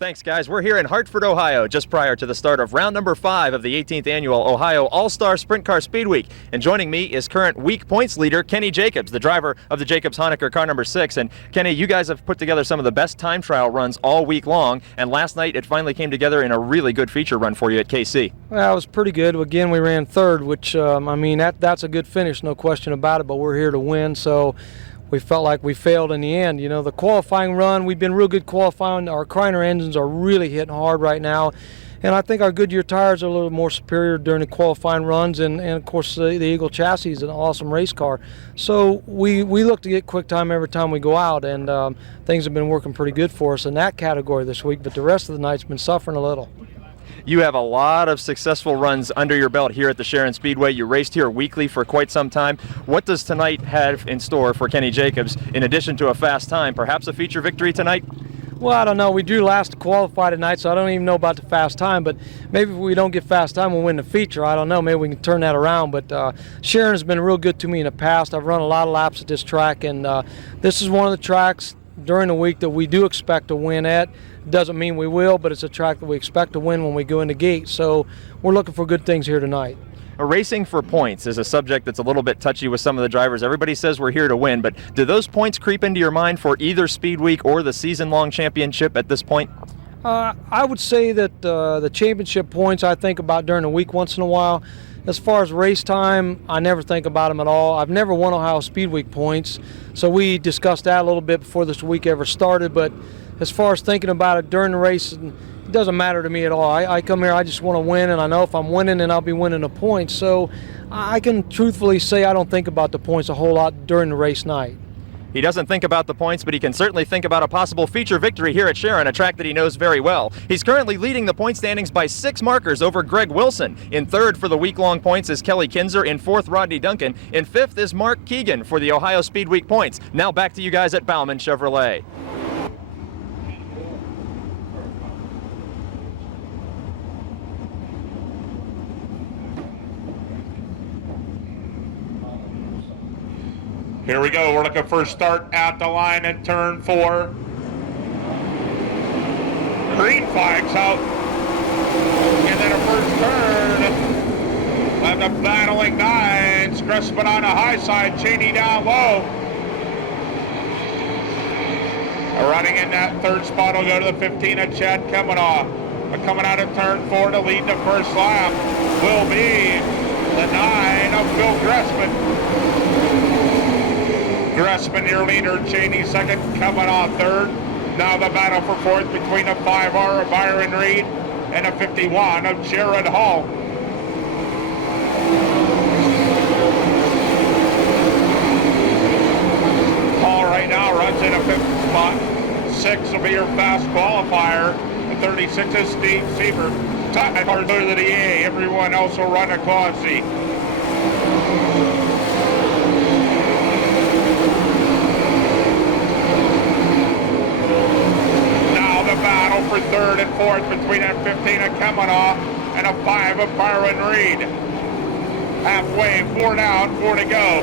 Thanks, guys. We're here in Hartford, Ohio, just prior to the start of round number 5 of the 18th Annual Ohio All-Star Sprint Car Speedweek. And joining me is current week points leader Kenny Jacobs, the driver of the Jacobs Honecker car number 6. And Kenny, you guys have put together some of the best time trial runs all week long, and last night it finally came together in a really good feature run for you at KC. Well, it was pretty good. Again, we ran third, which, that's a good finish, no question about it, but we're here to win, so we felt like we failed in the end. You know, the qualifying run, we've been real good qualifying. Our Kreiner engines are really hitting hard right now. And I think our Goodyear tires are a little more superior during the qualifying runs. And of course, the Eagle chassis is an awesome race car. So we look to get quick time every time we go out. And things have been working pretty good for us in that category this week. But the rest of the night's been suffering a little. You have a lot of successful runs under your belt here at the Sharon Speedway. You raced here weekly for quite some time. What does tonight have in store for Kenny Jacobs, in addition to a fast time? Perhaps a feature victory tonight? Well, I don't know. We drew last to qualify tonight, so I don't even know about the fast time. But maybe if we don't get fast time, we'll win the feature. I don't know. Maybe we can turn that around. But Sharon has been real good to me in the past. I've run a lot of laps at this track, and this is one of the tracks during the week that we do expect to win at. Doesn't mean we will, but it's a track that we expect to win when we go in the gate. So we're looking for good things here tonight. Racing for points is a subject that's a little bit touchy with some of the drivers. Everybody says we're here to win, but do those points creep into your mind for either Speed Week or the season-long championship at this point? I would say that the championship points I think about during the week once in a while. As far as race time, I never think about them at all. I've never won Ohio Speedweek points, so we discussed that a little bit before this week ever started. But as far as thinking about it during the race, it doesn't matter to me at all. I come here, I just want to win, and I know if I'm winning, then I'll be winning the points. So I can truthfully say I don't think about the points a whole lot during the race night. He doesn't think about the points, but he can certainly think about a possible feature victory here at Sharon, a track that he knows very well. He's currently leading the point standings by 6 markers over Greg Wilson. In third for the week-long points is Kelly Kinzer. In fourth, Rodney Duncan. In fifth is Mark Keegan for the Ohio Speedweek points. Now back to you guys at Bauman Chevrolet. Here we go. We're looking for a start at the line in turn 4. Green flag's out. And then a first turn. And the battling nines. Gressman on the high side. Cheney down low. Running in that third spot will go to the 15 of Chad Kemanaugh. Coming out of turn 4 to lead the first lap will be the 9 of Phil Gressman. Gressman, your leader, Cheney second, Kemanaugh third. Now the battle for fourth between a 5R of Byron Reed and a 51 of Jared Hall. Hall right now runs in a 5th spot. 6 will be your fast qualifier. The 36 is Steve Sieber. Time to the A. Everyone else will run a Class C. Battle for third and fourth between a 15 of Kemanaugh and a 5 of Byron Reed. Halfway, 4 down, 4 to go.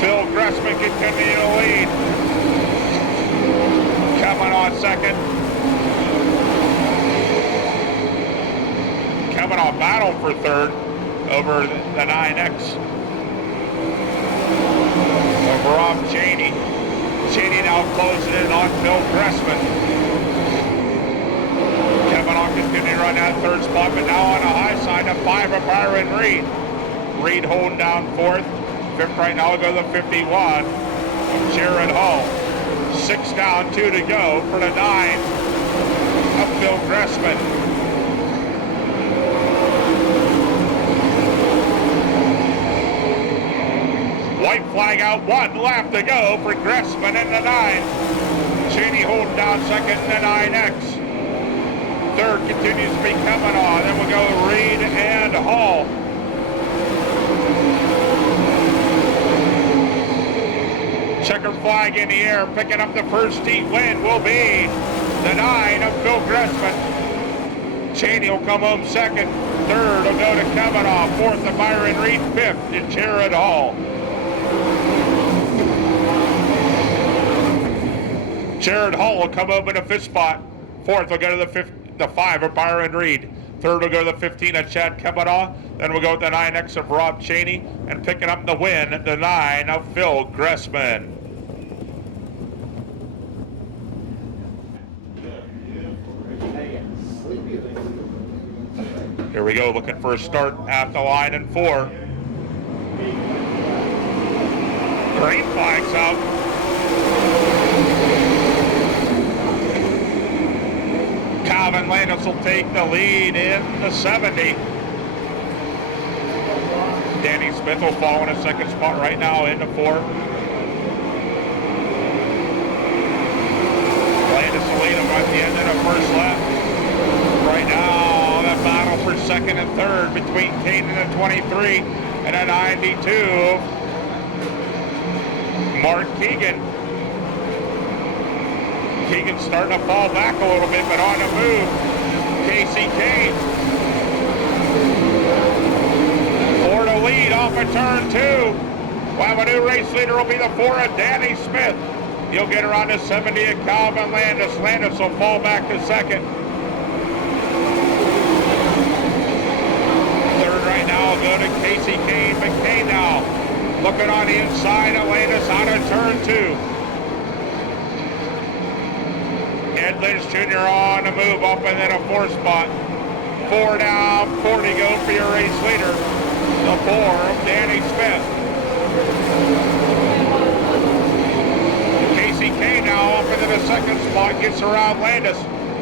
Phil Gressman continuing to lead. Kemanaugh second. Kemanaugh battle for third over the 9X of Rob Cheney. Cheney now closing in on Phil Gressman. Kemanaugh continuing to run that third spot, but now on the high side, a 5 of Byron Reed. Reed holding down 4th. 5th right now will go to the 51 of Jared Hall. 6 down, 2 to go for the 9 of Phil Gressman. White flag out, 1 lap to go for Gressman in the 9. Cheney holding down second in the 9X. Third continues to be Kemanaugh. Then we'll go Reed and Hall. Checker flag in the air, picking up the first heat win will be the 9 of Phil Gressman. Cheney will come home second. Third will go to Kemanaugh. Fourth to Byron Reed. Fifth to Jared Hall. Sharon Hall will come up in a fifth spot. Fourth will go to the 5 of Byron Reed. Third will go to the 15 of Chad Kavanaugh. Then we'll go with the 9X of Rob Cheney. And picking up the win, the 9 of Phil Gressman. Here we go, looking for a start at the line in 4. Green flag's out. Calvin Landis will take the lead in the 70. Danny Smith will fall in a second spot right now into 4. Landis will lead him at the end of the first lap. Right now, the battle for second and third between Kane and the 23 and a 92. Mark Keegan. Keegan's starting to fall back a little bit, but on the move. Casey Kane. For the lead off of turn 2. While a new race leader will be the 4 of Danny Smith. He'll get around the 70 of Calvin Landis. Landis will fall back to second. Third right now will go to Casey Kane. McCain now looking on the inside of Landis out of turn 2. Ed Lynch Jr. on the move up and then a 4th spot. 4 down, 40 go for your race leader. The 4 of Danny Smith. Casey Kane now up into the 2nd spot, gets around Landis.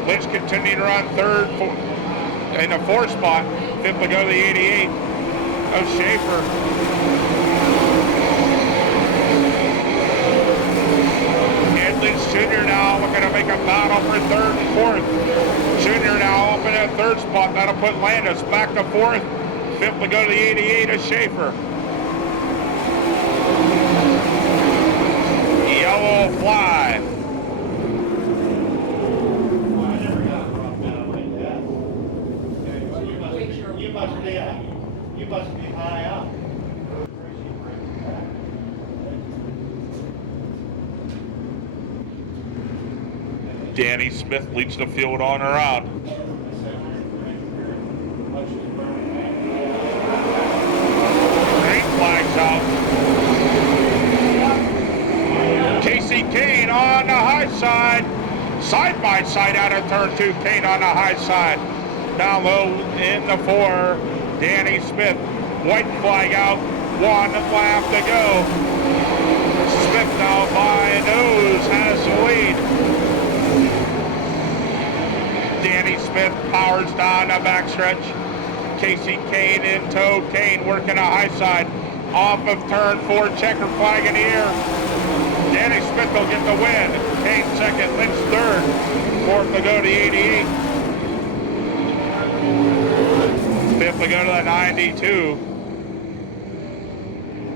Lynch continuing to run 3rd in the 4th spot. 5th will go to the 88 of Schaefer. Lynch Jr. now looking to make a battle for 3rd and 4th. Jr. now up in that 3rd spot. That'll put Landis back to 4th. 5th will go to the 88 of Schaefer. Yellow flag. You must be high up. Danny Smith leads the field on around. Green flag's out. Casey Kane on the high side. Side by side out of turn 2. Kane on the high side. Down low in the 4. Danny Smith. White flag out. 1 lap to go. Smith now by nose has the lead. Danny Smith powers down the backstretch. Casey Kane in tow. Kane working a high side. Off of turn 4, checker flag in the air. Danny Smith will get the win. Kane 2nd, Lynch 3rd. 4th will go to the 88. 5th will go to the 92.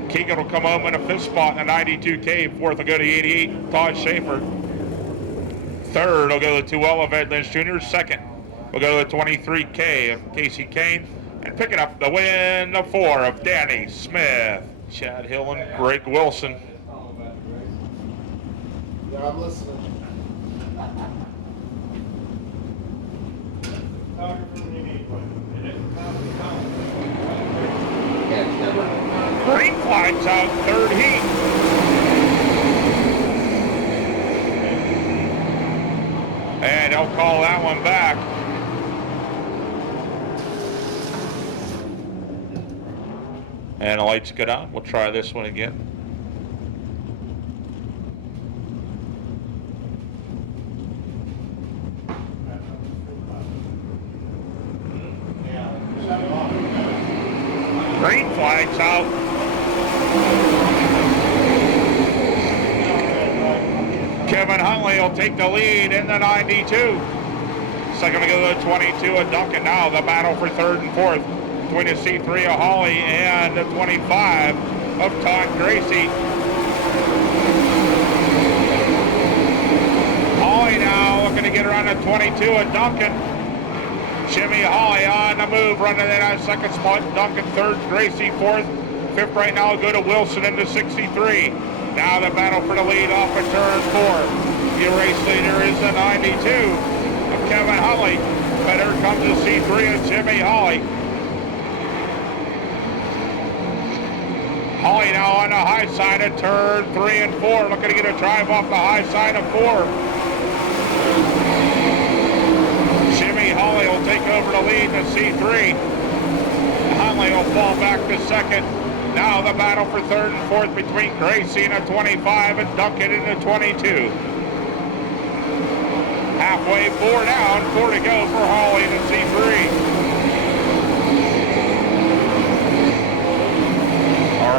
Keegan will come home in a 5th spot in the 92K. 4th will go to the 88, Todd Schaefer. 3rd will go to the 2L of Ed Lynch Jr. 2nd will go to the 23K of Casey Kane. And picking up the win, the 4 of Danny Smith. Chad Hill and Greg Wilson. Yeah, I'm listening. Green flag's out, 3rd heat. And they'll call that one back. And the lights go down. We'll try this one again. Green flag's out. Kevin Huntley will take the lead in the 92. Second to go to the 22 of Duncan. Now the battle for 3rd and 4th between the C3 of Hawley and the 25 of Todd Gracie. Hawley now looking to get around the 22 of Duncan. Jimmy Hawley on the move, running in that 2nd spot. Duncan 3rd, Gracie 4th. 5th right now will go to Wilson in the 63. Now the battle for the lead off of turn 4. Your race leader is the 92 of Kevin Huntley. But here comes the C3 of Jimmy Hawley. Hawley now on the high side of turn 3 and 4. Looking to get a drive off the high side of 4. Jimmy Hawley will take over the lead in the C3. Huntley will fall back to second. Now the battle for third and fourth between Gracie in the 25 and Duncan in the 22. Halfway, 4 down, 4 to go for Hawley in the C3.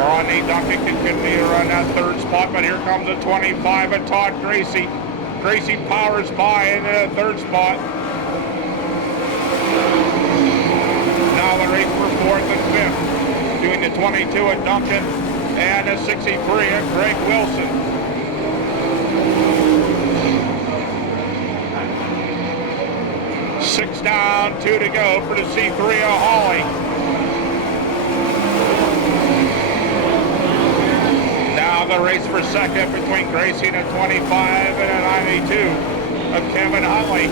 Rodney Duncan continue to run that third spot, but here comes the 25 and Todd Gracie. Gracie powers by into the third spot. Now the race for fourth and fifth. Doing the 22 at Duncan and the 63 at Greg Wilson. Six down, 2 to go for the C3 of Hawley. Now the race for second between Gracie and the 25 and the 92 of Kevin Huntley.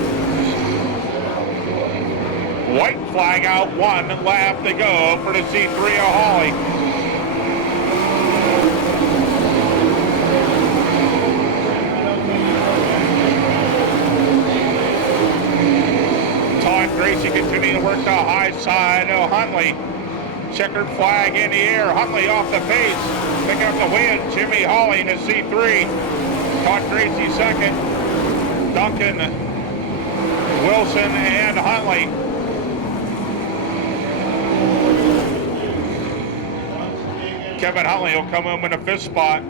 White flag out, 1 lap to go for the C3 of Hawley. Todd Gracie continuing to work the high side of Huntley. Checkered flag in the air. Huntley off the pace. Picking up the win. Jimmy Hawley in the C3. Todd Gracie second. Duncan, Wilson, and Huntley. Kevin Huntley will come in the fifth spot.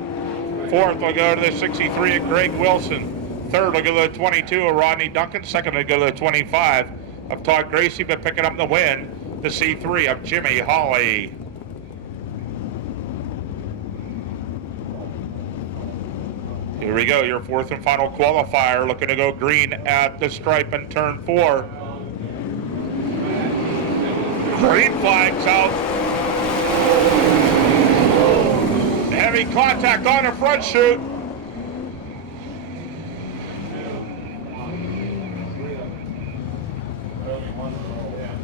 Fourth will go to the 63 of Greg Wilson. Third will go to the 22 of Rodney Duncan. Second will go to the 25 of Todd Gracie, but picking up the win, the C3 of Jimmy Hawley. Here we go, your fourth and final qualifier, looking to go green at the stripe in turn 4. Green flags out. Heavy contact on the front chute.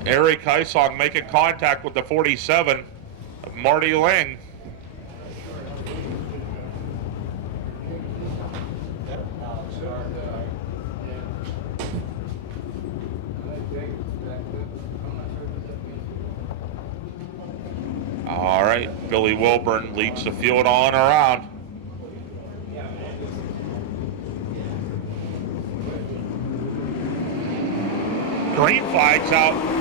Eric Heisong making contact with the 47 of Marty Ling. All right, Billy Wilburn leads the field on around. Green flag's out.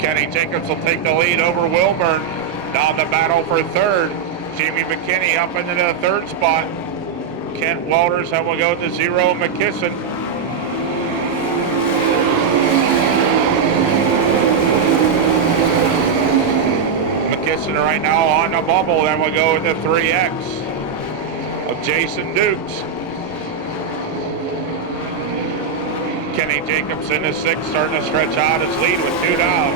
Kenny Jacobs will take the lead over Wilburn. Now the battle for third. Jamie McKinney up into the third spot. Kent Walters will go to 0 McKisson. McKisson right now on the bubble. Then we'll go with the 3X of Jason Dukes. Kenny Jacobs in the 6th, starting to stretch out his lead with 2 down.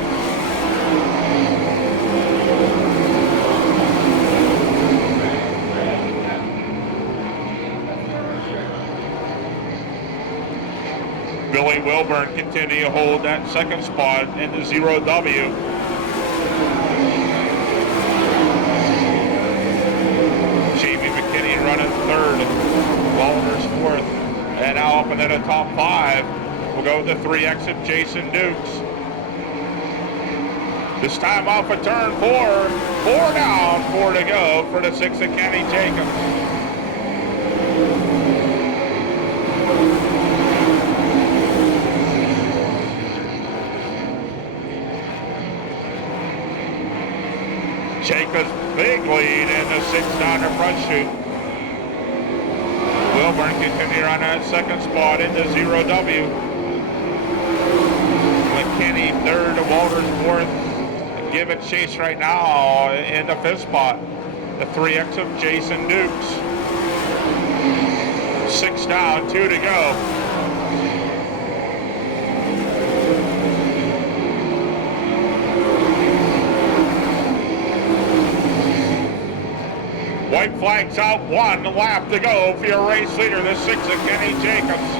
Billy Wilburn continue to hold that 2nd spot in the 0W. Jamie McKinney running 3rd, Walters 4th, and now up into the top 5. We'll go with the 3X of Jason Dukes. This time off of turn 4. 4 down, 4 to go for the 6 of Kenny Jacobs. Jacobs big lead in the 6 down the front chute. Wilburn continue on that 2nd spot in the 0W. McKinney 3rd, Walters 4th. Give it chase right now in the 5th spot. The 3X of Jason Dukes. 6 down, 2 to go. White flag's out, 1 lap to go for your race leader, the 6 of Kenny Jacobs.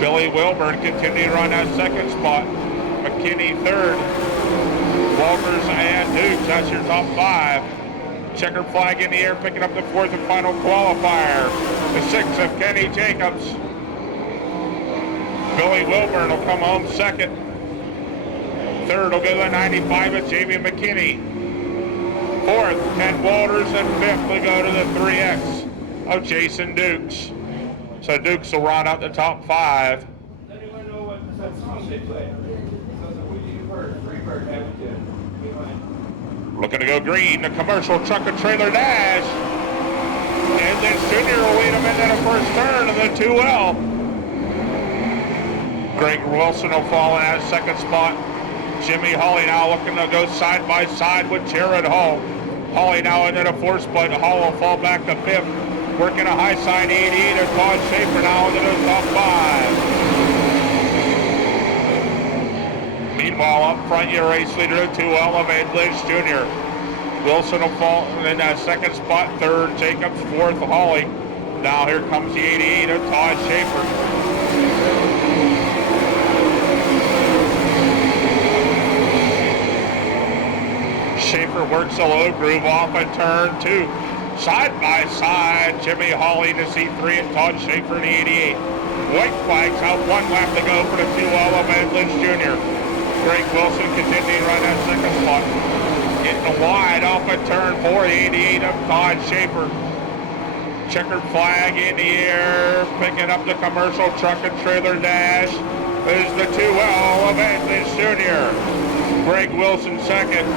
Billy Wilburn continuing on that second spot. McKinney third. Walters and Dukes, that's your top 5. Checkered flag in the air, picking up the 4th and final qualifier. The 6 of Kenny Jacobs. Billy Wilburn will come home second. Third will go to the 95 of Jamie McKinney. 4th, Ken Walters, and 5th will go to the 3X of Jason Dukes. So Dukes will round out the top 5. Looking to go green, the commercial truck and trailer dash. And then Junior will lead him into the first turn of the 2L. Greg Wilson will fall in that second spot. Jimmy Hawley now looking to go side by side with Jared Hall. Hawley now into the 4th spot. Hall will fall back to 5th. Working a high side 88 of Todd Schaefer now into the top 5. Meanwhile, up front, your race leader, 2L of Ed Lynch Jr. Wilson will fall in that second spot. 3rd, Jacobs. 4th, Hawley. Now here comes the 88 of Todd Schaefer. Schaefer works a low groove off at turn 2. Side by side, Jimmy Hawley to C3 and Todd Schaefer in the 88. White flags out, 1 lap to go for the 2L of Ed Lynch Jr. Greg Wilson continuing right at second spot. Getting wide off at turn 4, the 88 of Todd Schaefer. Checkered flag in the air, picking up the commercial truck and trailer dash is the 2L of Ed Lynch Jr. Greg Wilson second.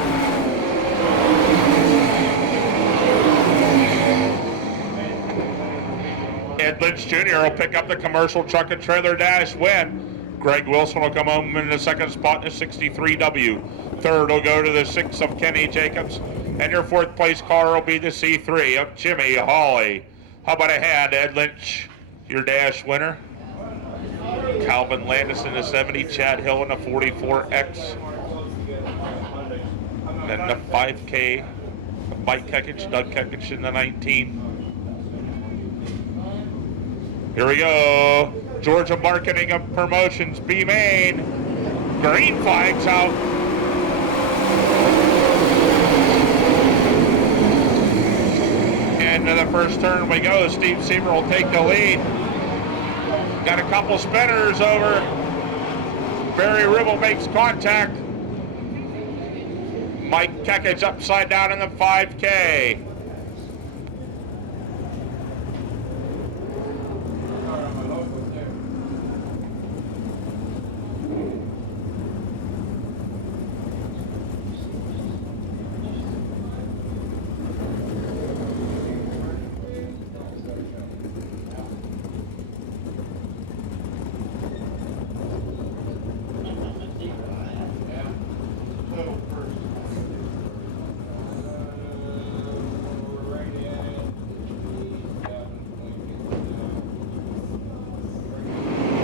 Ed Lynch Jr. will pick up the commercial truck and trailer dash win. Greg Wilson will come home in the second spot in the 63W. 3rd will go to the 6 of Kenny Jacobs. And your 4th place car will be the C3 of Jimmy Hawley. How about a hand, Ed Lynch, your dash winner? Calvin Landis in the 70, Chad Hill in the 44X. Then the 5K, Mike Kekich, Doug Kekich in the 19. Here we go. Georgia Marketing of Promotions, B Main. Green flags out. Into the first turn we go. Steve Seaver will take the lead. Got a couple spinners over. Barry Ribble makes contact. Mike Kekich upside down in the 5K.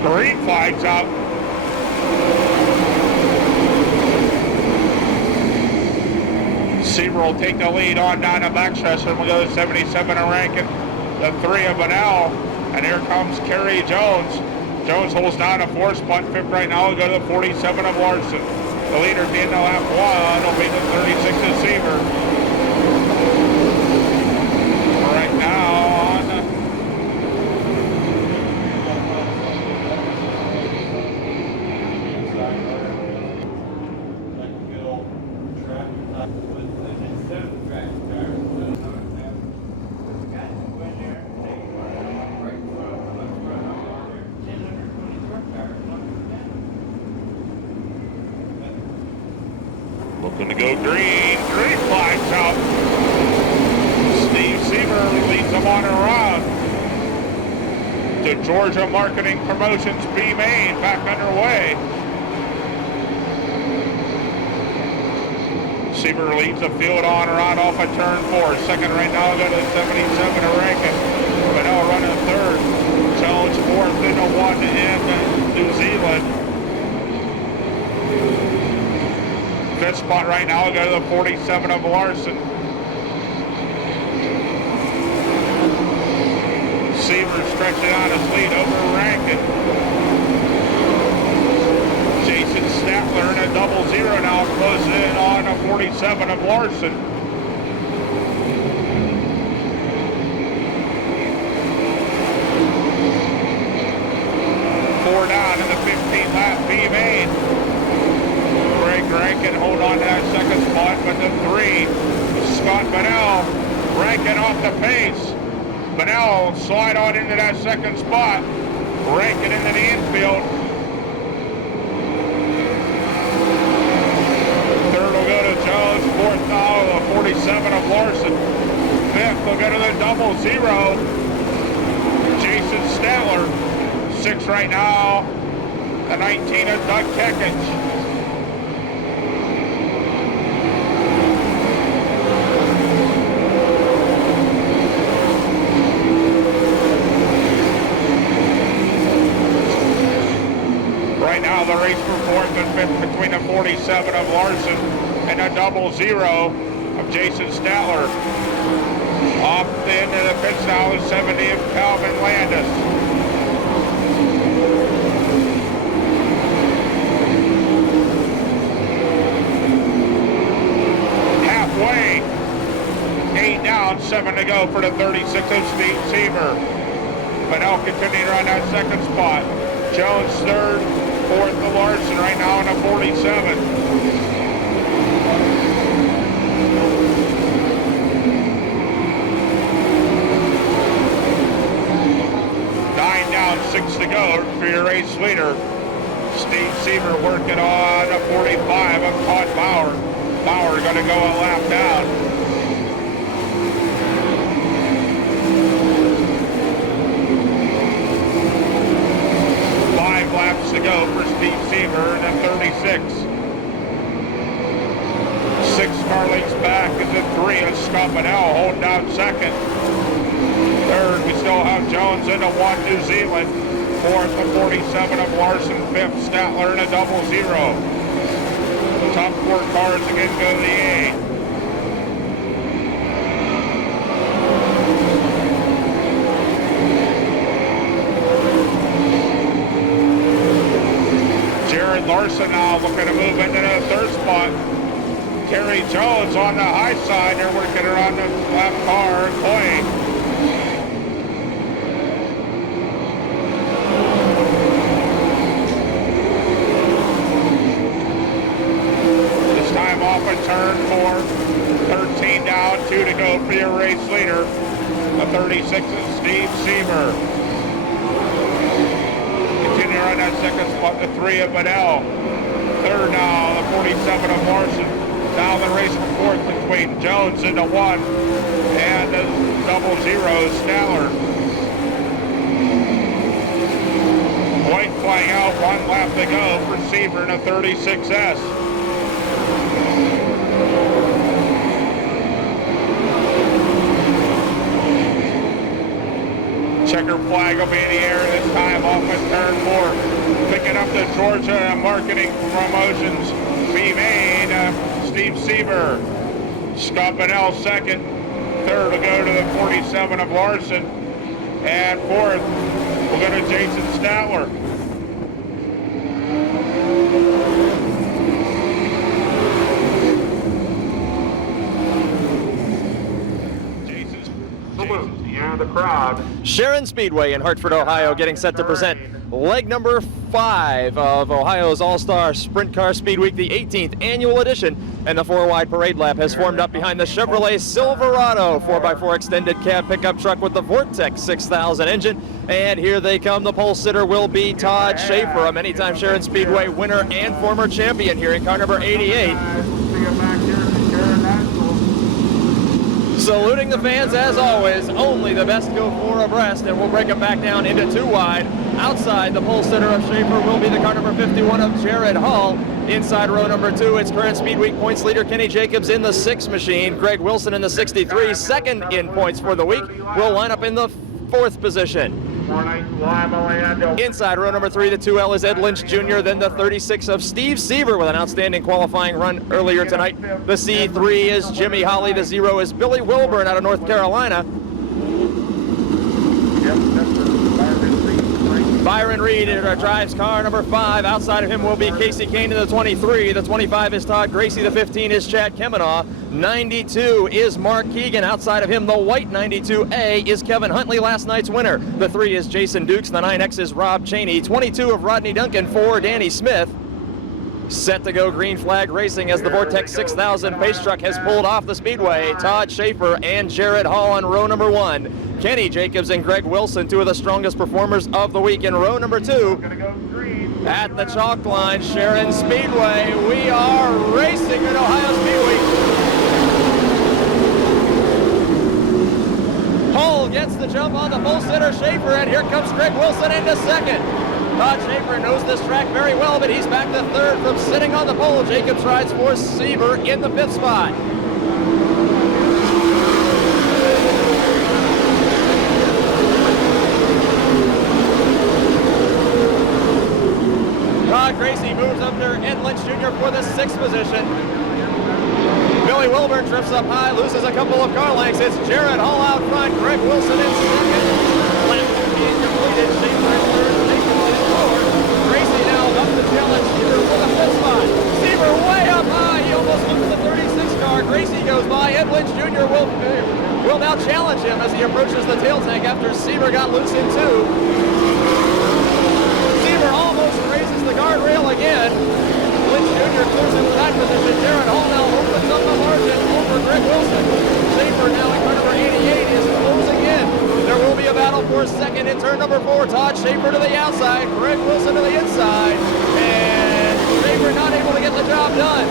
Green flags out. Seaver will take the lead on down to backstretch, and we'll go to 77 of Rankin, the 3 of Bunnell, and here comes Kerry Jones. Jones holds down a 4th spot, 5th right now. We'll go to the 47 of Larson. The leader at the end of lap 1 will be the 36 of Seaver. Right now on looking to go green. Green flags out. Steve Seaver leads them on around. To Georgia Marketing Promotions B Main, back underway. Seaver leads the field on around off of turn 4. Second right now, go to the 77 of Rankin. Bunnell running 3rd. Jones 4th in the 1 in New Zealand. Fifth spot right now will go to the 47 of Larson. Seaver stretching out his lead over Rankin. Jason Statler in a double zero now, closing in on a 47 of Larson. Four down in the 15th lap, B main. Greg Rankin hold on to that second spot, but the three, Scott Bunnell, Rankin off the pace. Bunnell slide on into that second spot. Rankin into the infield. Third will go to Jones. Fourth now, the 47 of Larson. Fifth will go to the double zero, Jason Statler. Sixth right now, the 19 of Doug Kekich. Right now, the race for fourth and fifth between the 47 of Larson and a double zero of Jason Statler. Off the end of the pits now, the 70 of Calvin Landis. Halfway, 8 down, 7 to go for the 36 of Steve Seaver. Bunnell continuing on that second spot. Jones third, fourth to Larson right now in a 47. Nine down, 6 to go for your race leader. Steve Seaver working on a 45 of Todd Bauer. Bauer going to go a lap down. Laps to go for Steve Seaver in a 36. 6 car lengths back is a 3 of Scott Bunnell holding down second. Third, we still have Jones into 1, New Zealand. Fourth, the 47 of Larson. Fifth, Statler in a double zero. Top 4 cars again go to the A. Larson now looking to move into the third spot. Terry Jones on the high side. They're working around the left car. Clay. This time off a turn 4. 13 down, 2 to go for your race leader. The 36 is Steve Seaver. On that second spot, the 3 of Bunnell. Third now, the 47 of Larson. Now the race for fourth between Jones into 1 and the double zero, Statler. White flying out, 1 lap to go for Seaver in a 36S. Checker flag will be in the air this time off at turn 4. Picking up the Georgia Marketing Promotions B main, Steve Seaver. Scott Bunnell second. Third will go to the 47 of Larson. And fourth will go to Jason Statler. The crowd. Sharon Speedway in Hartford, Ohio, getting set to present leg number 5 of Ohio's All-Star Sprint Car Speed Week, the 18th annual edition, and the 4-wide parade lap has formed up behind the Chevrolet Silverado 4x4 extended cab pickup truck with the Vortex 6000 engine. And here they come. The pole sitter will be Todd Schaefer, a many-time Sharon Speedway winner and former champion here in car number 88. Saluting the fans as always, only the best go 4 abreast, and we'll break them back down into 2 wide. Outside, the pole sitter of Schaefer will be the car number 51 of Jared Hull. Inside row number 2, it's current Speed Week points leader Kenny Jacobs in the 6 machine. Greg Wilson in the 63, second in points for the week, will line up in the 4th position. Inside row number 3, the 2L is Ed Lynch Jr., then the 36 of Steve Seaver with an outstanding qualifying run earlier tonight. The C3 is Jimmy Holly, the 0 is Billy Wilburn out of North Carolina. Byron Reed drives car number 5. Outside of him will be Casey Kane in the 23. The 25 is Todd Gracie. The 15 is Chad Kemenaugh. 92 is Mark Keegan. Outside of him, the white 92A is Kevin Huntley, last night's winner. The 3 is Jason Dukes. The 9X is Rob Cheney. 22 of Rodney Duncan. 4, Danny Smith. Set to go green flag racing as the Vortex 6000 pace truck has pulled off the speedway. Todd Schaefer and Jared Hall on row number 1. Kenny Jacobs and Greg Wilson, 2 of the strongest performers of the week in row number 2. At the chalk line, Sharon Speedway. We are racing at Ohio Speedweek. Hall gets the jump on the pole sitter Schaefer, and here comes Greg Wilson into second. Todd Schaefer knows this track very well, but he's back to third from sitting on the pole. Jacobs rides for Seaver in the 5th spot. Todd Gracie moves up there, Ed Lynch Jr. for the 6th position. Billy Wilburn drifts up high, loses a couple of car lengths. It's Jared Hall out front, Greg Wilson in second. Lap 15 completed, Schaefer in third, Jacobs in fourth. Gracie now up to challenge Seaver for the 5th spot. Seaver way up high, he almost loses the 36 car. Gracie goes by, Ed Lynch Jr. will now challenge him as he approaches the tail tank after Seaver got loose in 2. Seaver almost raises the guardrail again. Lynch Jr. clears in 9th position. Jared Hall now opens up the margin over Greg Wilson. Schaefer now in car number 88 is closing in. There will be a battle for second in turn number 4. Todd Schaefer to the outside, Greg Wilson to the inside, and Schaefer not able to get the job done.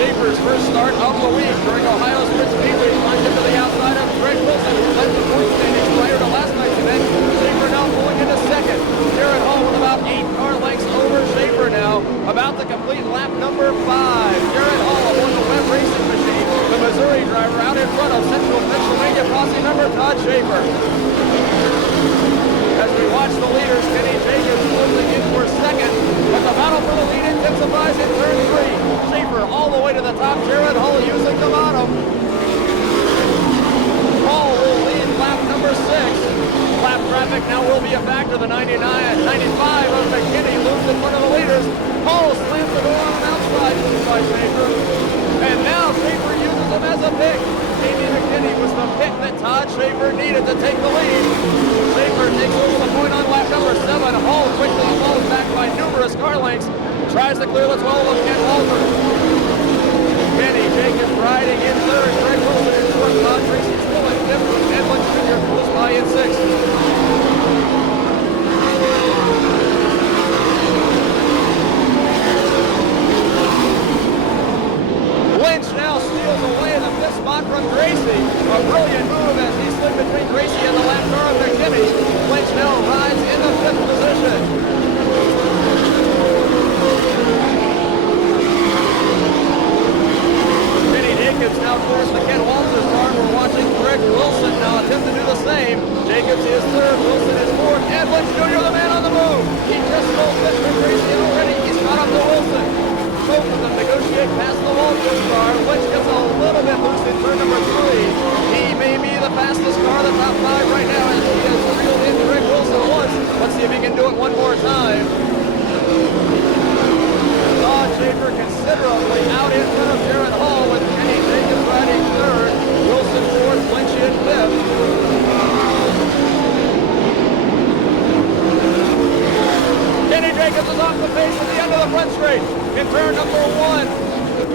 Schaefer's first start of the week during Ohio Speedweek finds him to the outside of Greg Wilson, who led the point standings prior to last night's event. Schaefer now pulling into second. Jared Hall with about 8 car lengths over Schaefer now, about to complete lap number 5. Jared Hall won the Web Racing Machine, the Missouri driver out in front of Central Pennsylvania posse member Todd Schaefer. As we watch the leaders, Kenny Jacobs closing in for second, but the battle for the lead intensifies in turn 3. Schaefer all the way to the top, Jared Hall using the bottom. Hall will lead lap number 6. Lap traffic now will be a factor. The 95 of McKinney loops in front of the leaders. Hall slams the door on the outside by Schaefer. And now Schaefer uses him as a pick. Amy McKinney was the pick that Todd Schaefer needed to take the lead. Schaefer takes over the point on lap number 7. Hall quickly falls back by numerous car lengths. Tries to clear the 12 of Ken Walter. Kenny Jacobs riding in third. Greg Wilson in fourth. Todd Gracie still in 5th. Ed Lynch Jr. close by in 6th. Lynch now steals away the 5th spot from Gracie. A brilliant move as he slid between Gracie and the lap car of McKinney. Lynch now rides in the 5th position. Kenny Jacobs now clears the Ken Walters car. We're watching Greg Wilson now attempt to do the same. Jacobs is third, Wilson is fourth. Ed Lynch Jr., the man on the move. He just stole 5th from Gracie already. He's caught up to Wilson. Both of them negotiate past the Walters car. Lynch gets a little bit loose in turn number 3. He may be the fastest car, the top 5 right now, as he has reeled in Greg Wilson once. Let's see if he can do it one more time. Todd Schaefer considerably out in front of Jared Hall with Kenny Jacobs riding third, Wilson fourth, Lynch in 5th. Kenny Jacobs is off the pace at the end of the front straight. In turn number 1,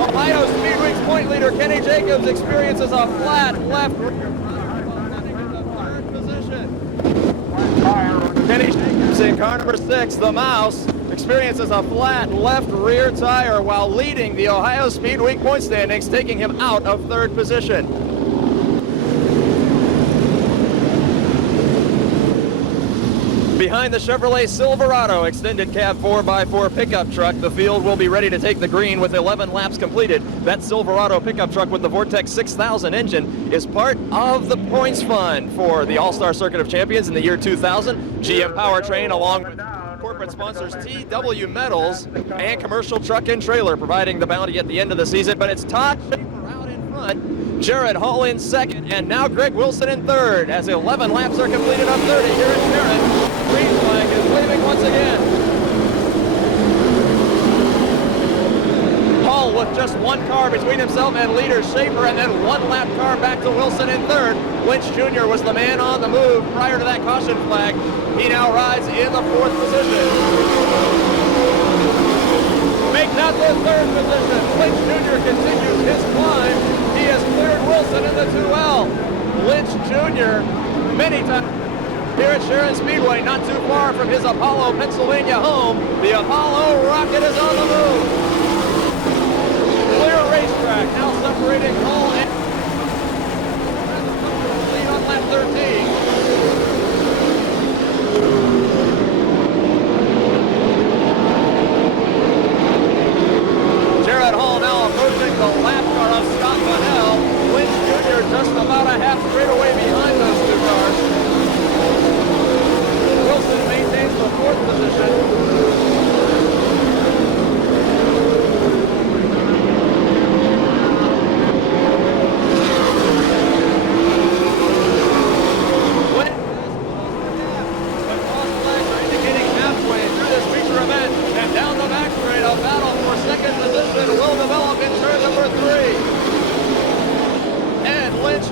Ohio Speedweek's point leader Kenny Jacobs experiences a flat left rear position. Kenny Jacobs in car number 6, the Mouse, experiences a flat left rear tire while leading the Ohio Speedweek point standings, taking him out of 3rd position. Behind the Chevrolet Silverado extended cab 4x4 pickup truck, the field will be ready to take the green with 11 laps completed. That Silverado pickup truck with the Vortex 6000 engine is part of the points fund for the All-Star Circuit of Champions in the year 2000. GM Powertrain, along with corporate sponsors TW Metals and Commercial Truck and Trailer, providing the bounty at the end of the season. But it's Todd Schaefer out in front, Jared Hall in second, and now Greg Wilson in third as 11 laps are completed on 30 here at Sharon. Green flag is waving once again. Hall with just one car between himself and leader Schaefer, and then one lap car back to Wilson in third. Lynch Jr. was the man on the move prior to that caution flag. He now rides in the fourth position. Make that the third position. Lynch Jr. continues his climb. He has cleared Wilson in the 2L. Lynch Jr. many times here at Sharon Speedway, not too far from his Apollo, Pennsylvania home. The Apollo rocket is on the move. Clear racetrack, now separating Hall and lead on lap 13. Jared Hall now approaching the lap car of Scott Bunnell. Lynch Jr. just about a half straight away behind those two cars. Wilson maintains the fourth position.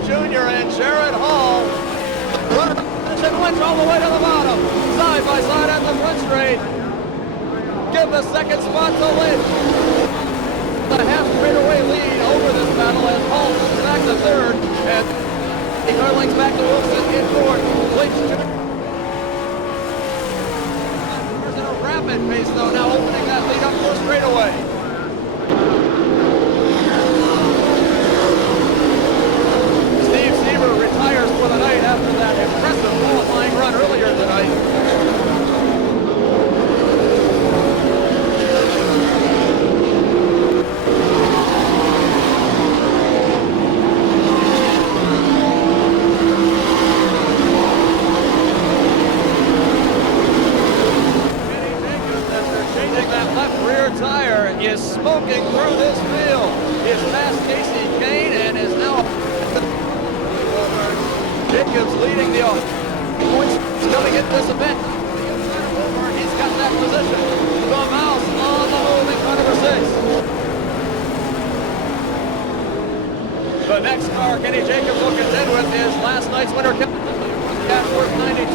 Jr. and Jared Hall run Lynch all the way to the bottom, side by side at the front straight. Give the second spot to Lynch. The half straightaway lead over this battle as Hall comes back to third, and he links back to Wilson in fourth. Lynch Jr. in a rapid pace though, now opening that lead up for straightaway. Retires for the night after that impressive qualifying run earlier tonight. After changing that left rear tire, is smoking through this field. Is past Casey Kane and is now Jacobs leading the points coming into this event. He's got that position. The mouse on the move in car number 6. The next car Kenny Jacobs will contend with is last night's winner, Hartford 92.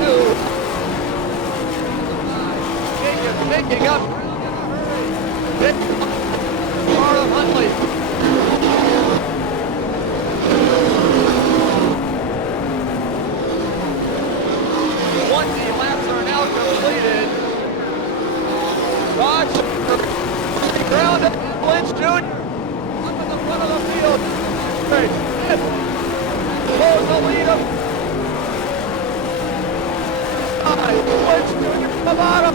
Jacobs picking up. Car of Huntley. 20 laps are now completed. Dodge ground up Lynch Jr. up in the front of the field. Close the lead up. Lynch Jr. at the bottom.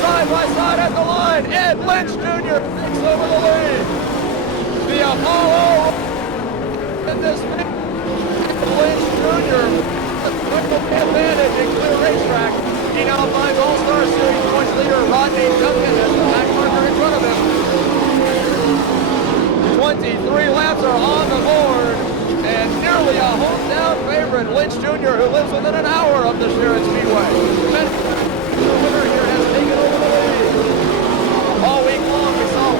Side by side at the line. Ed Lynch Jr. takes over the lead. The Apollo in this Lynch Jr. advantage in clear racetrack. He now finds All-Star Series points leader Rodney Duncan as the back marker in front of him. 23 laps are on the board, and nearly a hometown favorite, Lynch Jr., who lives within an hour of the Sharon Speedway. The winner here has taken over the lead. All week long we saw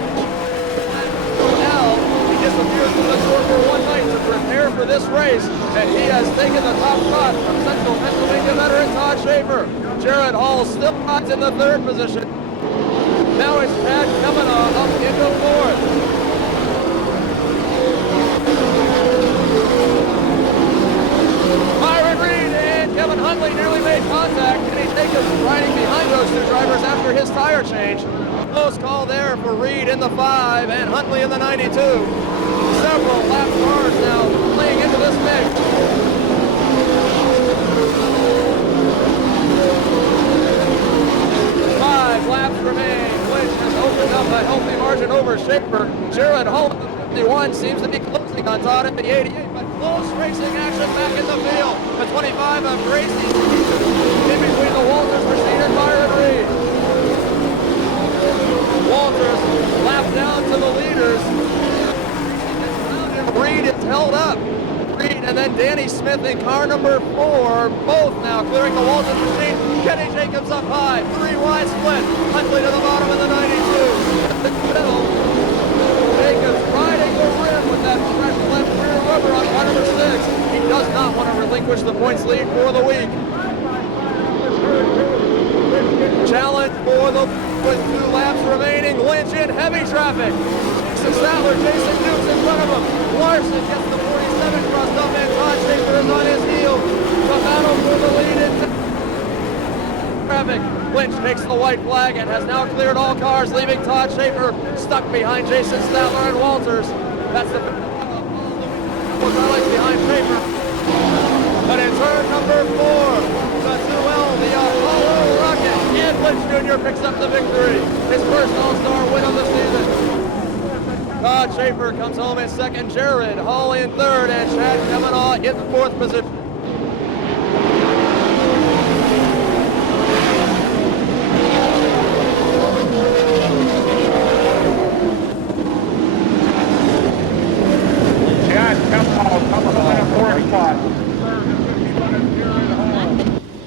now he disappears from the tour for one night to prepare for this race, and he has taken the top spot from Central Pennsylvania veteran Todd Schaefer. Jared Hall still rides in the third position. Now it's Chad Kavanaugh up into fourth. Byron Reed and Kevin Huntley nearly made contact. Kenny Jacobs riding behind those two drivers after his tire change. Close call there for Reed in the 5 and Huntley in the 92. Several lap cars now playing into this mix. 51 seems to be closing on Todd at the 88, but close racing action back in the field. The 25 of Gracie in between the Walters machine and Byron Reed. Walters lapped down to the leaders. Reed is held up. Reed and then Danny Smith in car number 4, both now clearing the Walters machine. Kenny Jacobs up high, 3 wide split. Huntley to the bottom of the 92. The middle. Jacobs riding the rim with that fresh left rear rubber on car number 6. He does not want to relinquish the points lead for the week. Challenge for the with 2 laps remaining. Lynch in heavy traffic. Sadler, Jason Dukes in front of him. Larson gets the 47 crossed up and Todd Schaefer is on his heels. The battle for the lead in traffic. Lynch takes the white flag and has now cleared all cars, leaving Todd Schaefer stuck behind Jason Sadler and Walters. That's the behind Schaefer. But in turn number 4, the 2L, the Apollo Rocket, and Lynch Jr. picks up the victory. His first All-Star win of the season. Todd Schaefer comes home in second, Jared Hall in third, and Chad Kavanaugh in the 4th position. Chad Kavanaugh coming home in a 4th spot.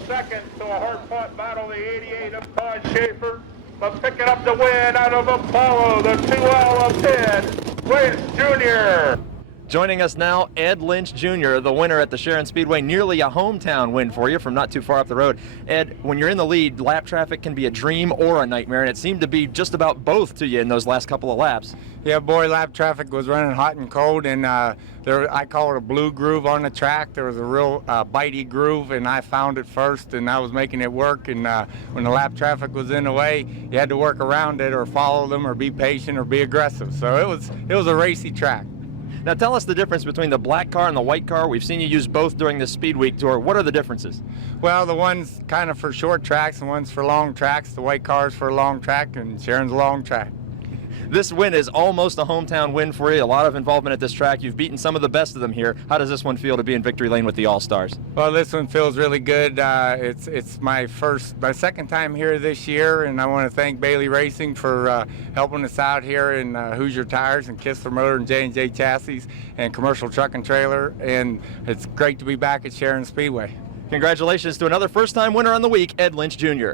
Second to a hard-fought battle, the 88 of Todd Schaefer. But picking up the win out of Apollo, the 2L of Ed Lynch Jr. Joining us now, Ed Lynch Jr., the winner at the Sharon Speedway, nearly a hometown win for you from not too far up the road. Ed, when you're in the lead, lap traffic can be a dream or a nightmare, and it seemed to be just about both to you in those last couple of laps. Yeah, boy, lap traffic was running hot and cold, and I call it a blue groove on the track. There was a real bitey groove, and I found it first, and I was making it work. And when the lap traffic was in the way, you had to work around it, or follow them, or be patient, or be aggressive. So it was a racy track. Now tell us the difference between the black car and the white car. We've seen you use both during the Speedweek tour. What are the differences? Well, the one's kind of for short tracks, and one's for long tracks. The white car's for a long track, and Sharon's a long track. This win is almost a hometown win for you. A lot of involvement at this track. You've beaten some of the best of them here. How does this one feel to be in victory lane with the All-Stars? Well, this one feels really good. It's my second time here this year, and I want to thank Bailey Racing for helping us out here in Hoosier Tires and Kistler Motor and J&J Chassis and Commercial Truck and Trailer. And it's great to be back at Sharon Speedway. Congratulations to another first-time winner on the week, Ed Lynch Jr.